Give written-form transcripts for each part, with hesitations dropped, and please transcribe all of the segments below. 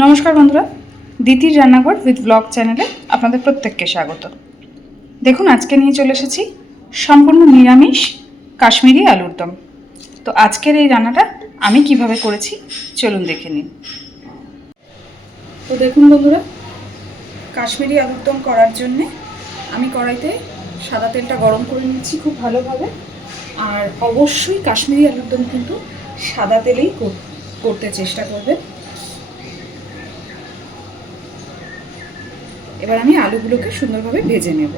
নমস্কার বন্ধুরা, দিতির রান্নাঘর উইথ ব্লগ চ্যানেলে আপনাদের প্রত্যেককে স্বাগত। দেখুন, আজকে নিয়ে চলে এসেছি সম্পূর্ণ নিরামিষ কাশ্মীরি আলুর দম। তো আজকের এই রান্নাটা আমি কিভাবে করেছি চলুন দেখে নিন। তো দেখুন বন্ধুরা, কাশ্মীরি আলুর দম করার জন্যে আমি কড়াইতে সাদা তেলটা গরম করে নিচ্ছি খুব ভালোভাবে। আর অবশ্যই কাশ্মীরি আলুর দম কিন্তু সাদা তেলেই করতে চেষ্টা করবেন। এবার আমি আলুগুলোকে সুন্দরভাবে ভেজে নেব।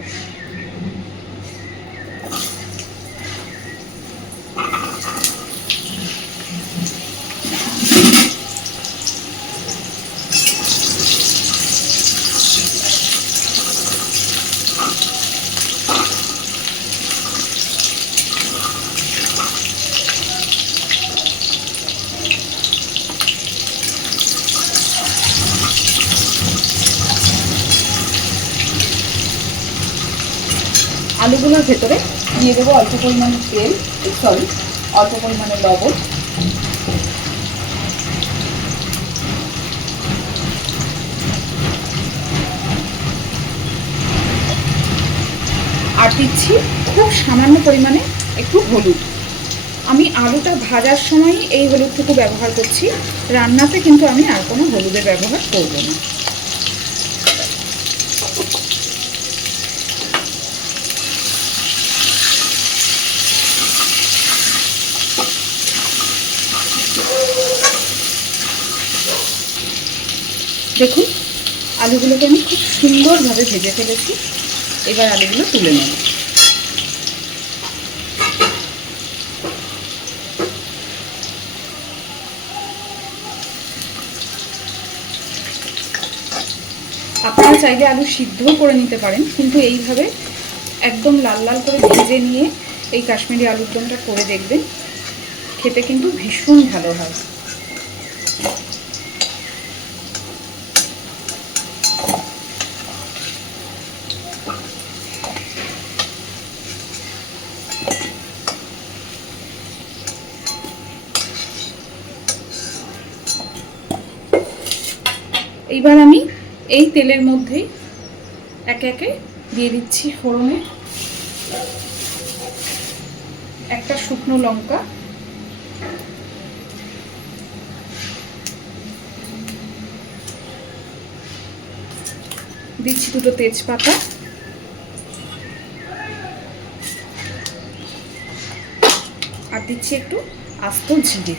আলুগুলোর ভেতরে দিয়ে দেবো অল্প পরিমাণে তেল, অল্প পরিমাণে লবণ, আর দিচ্ছি খুব সামান্য পরিমাণে একটু হলুদ। আমি আলুটা ভাজার সময় এই হলুদটুকু ব্যবহার করছি, রান্নাতে কিন্তু আমি আর কোনো হলুদের ব্যবহার করব না। দেখুন, আলুগুলোকে আমি খুব সুন্দরভাবে ভেজে ফেলেছি। এবার আলুগুলো তুলে নেব। আপনারা চাইলে আলু সিদ্ধও করে নিতে পারেন, কিন্তু এইভাবে একদম লাল লাল করে ভেজে নিয়ে এই কাশ্মীরি আলুর দমটা করে দেখবেন, খেতে কিন্তু ভীষণ ভালো হয়। এইবার আমি এই তেলের মধ্যেই একে একে দিয়ে দিচ্ছি ফোড়নে একটা শুকনো লঙ্কা, দিচ্ছি দুটো তেজপাতা, আর দিচ্ছি একটু আস্ত জিরে।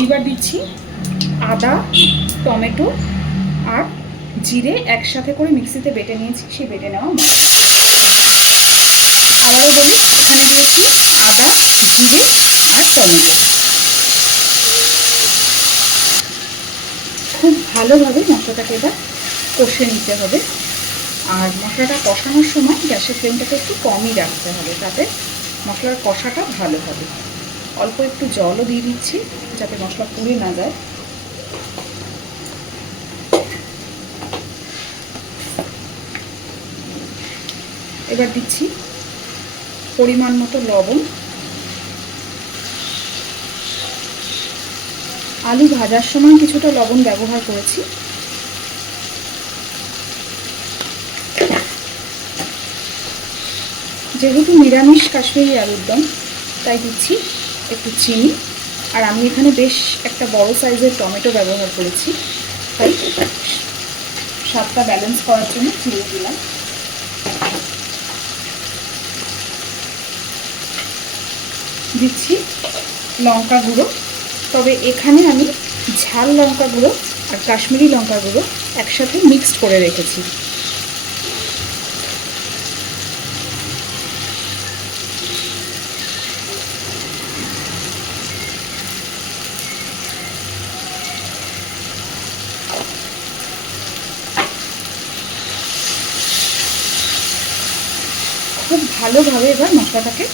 এইবার দিচ্ছি আদা, টমেটো আর জিরে একসাথে করে মিক্সিতে বেটে নিয়েছি, সেই বেটে নেওয়া মশলা। আবারও বলি, এখানে দিয়েছি আদা, জিরে আর টমেটো। খুব ভালোভাবে মশলাটাকে এবার কষে নিতে হবে। আর মশলাটা কষানোর সময় গ্যাসের ফ্লেমটাকে একটু কমই রাখতে হবে, তাতে মশলার কষাটা ভালো হবে। অল্প একটু জলও দিয়ে দিচ্ছি যাতে মশলা পুড়ে না যায়। এবার দিচ্ছি পরিমাণ মতো লবণ। আলু ভাজার সময় কিছুটা লবণ ব্যবহার করেছি। যেহেতু নিরামিষ কাশ্মীরি আলুর দম, তাই দিচ্ছি একটু চিনি। আর আমি এখানে বেশ একটা বড় সাইজের টমেটো ব্যবহার করেছি, তাই স্বাদটা ব্যালেন্স করার জন্য চিনি দিলাম। দিচ্ছি লঙ্কা গুঁড়ো, তবে এখানে আমি ঝাল লঙ্কা গুঁড়ো আর কাশ্মীরি লঙ্কা গুঁড়ো একসাথে মিক্সড করে রেখেছি। খুব ভালোভাবে এবার মশলাটাকে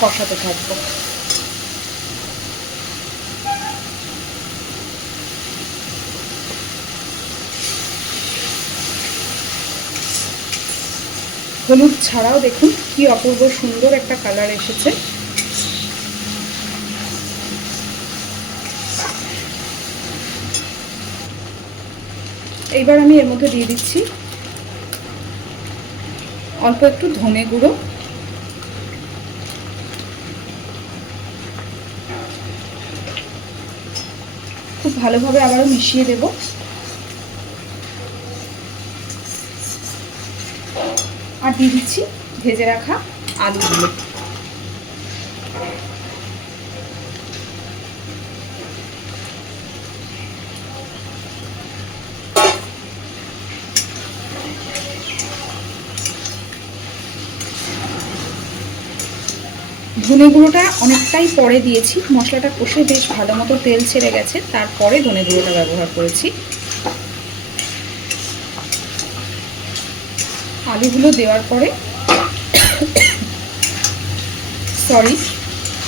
কষাতে থাকবো। হলুদ ছাড়াও দেখুন কি অপূর্ব সুন্দর একটা কালার এসেছে। এইবার আমি এর মধ্যে দিয়ে দিচ্ছি অল্প একটু ধনে গুঁড়ো, খুব ভালোভাবে আবারও মিশিয়ে দেব। আর দিয়ে দিচ্ছি ভেজে রাখা আলুগুলো। ধনে গুঁড়োটা অনেকটাই পরে দিয়েছি, মশলাটা কষে বেশ ভালো মতো তেল ছেড়ে গেছে, তারপরে ধনে গুঁড়োটা ব্যবহার করেছি। আলুগুলো দেওয়ার পরে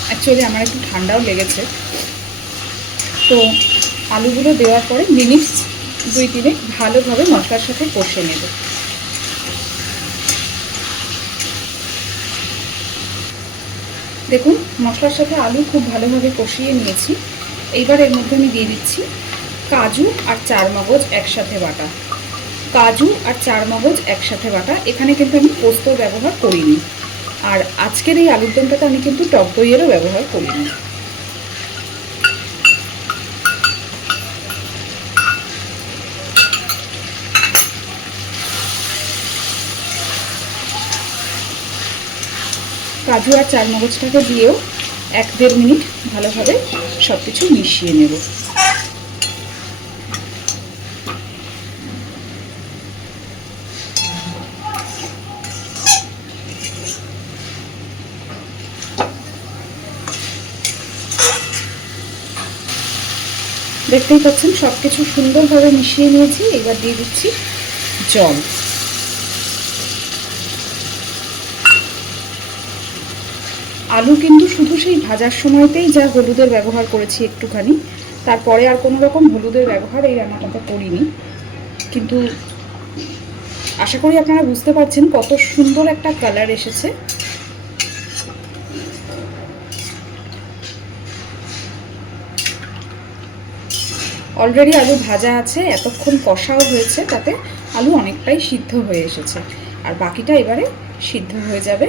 অ্যাকচুয়ালি আমার একটু ঠান্ডাও লেগেছে, তো আলুগুলো দেওয়ার পরে মিনিট 2-3 ভালোভাবে মশলার সাথে কষে নেব। দেখুন মশলার সাথে আলু খুব ভালোভাবে কষিয়ে নিয়েছি। এইবার এর মধ্যে আমি দিয়ে দিচ্ছি কাজু আর চারমগজ একসাথে বাটা। কাজু আর চারমগজ একসাথে বাটা, এখানে কিন্তু আমি পোস্ত ব্যবহার করিনি। আর আজকের এই আলুর দমটাতে আমি কিন্তু টক দইয়েরও ব্যবহার করিনি। কাজু আর চারমগজটাকে দিয়েও 1-1.5 মিনিট ভালোভাবে সব কিছু মিশিয়ে নেব। দেখতেই পাচ্ছেন সব কিছু সুন্দরভাবে মিশিয়ে নিয়েছি। এবার দিয়ে দিচ্ছি জল। আলু কিন্তু শুধু সেই ভাজার সময়তেই যা হলুদের ব্যবহার করেছি একটুখানি, তারপরে আর কোনো রকম হলুদের ব্যবহার এই রান্নাটাতে করিনি। কিন্তু আশা করি আপনারা বুঝতে পারছেন কত সুন্দর একটা কালার এসেছে। অলরেডি আলু ভাজা আছে, এতক্ষণ কষাও হয়েছে, তাতে আলু অনেকটাই সিদ্ধ হয়ে এসেছে। আর বাকিটা এবারে সিদ্ধ হয়ে যাবে।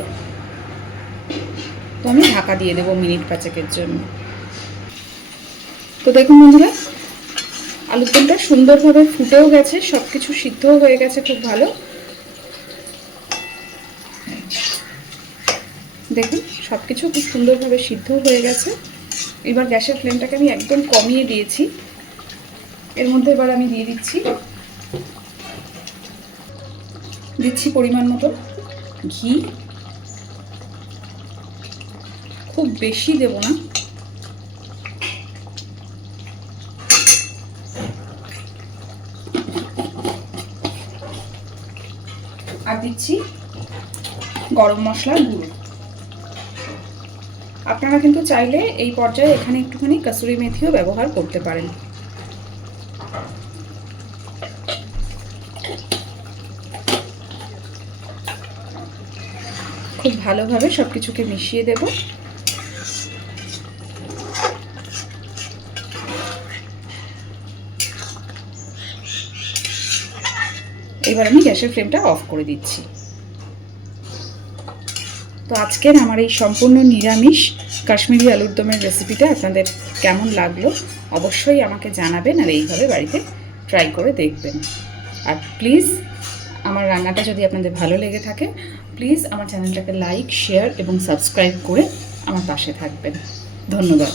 তো আমি ঢাকা দিয়ে দেবো মিনিট 5-এর জন্য। তো দেখুন বন্ধুরা, আলুর দমটা সুন্দরভাবে ফুটেও গেছে, সব কিছু সিদ্ধও হয়ে গেছে খুব ভালো। দেখুন সব কিছু খুব সুন্দরভাবে সিদ্ধও হয়ে গেছে। এবার গ্যাসের ফ্লেমটাকে আমি একদম কমিয়ে দিয়েছি। এর মধ্যে এবার আমি দিয়ে দিচ্ছি পরিমাণ মতো ঘি। খুব বেশি দেব না, আর দিচ্ছি গরম মশলার গুঁড়ো। আপনারা কিন্তু চাইলে এই পর্যায়ে এখানে একটুখানি কসুরি মেথিও ব্যবহার করতে পারেন। খুব ভালোভাবে সব কিছুকে মিশিয়ে দেব। এবার আমি গ্যাসের ফ্লেমটা অফ করে দিচ্ছি। তো আজকের আমার এই সম্পূর্ণ নিরামিষ কাশ্মীরি আলুর দমের রেসিপিটা আপনাদের কেমন লাগলো অবশ্যই আমাকে জানাবেন, আর এইভাবে বাড়িতে ট্রাই করে দেখবেন। আর প্লিজ আমার রান্নাটা যদি আপনাদের ভালো লেগে থাকে, প্লিজ আমার চ্যানেলটাকে লাইক, শেয়ার এবং সাবস্ক্রাইব করে আমার পাশে থাকবেন। ধন্যবাদ।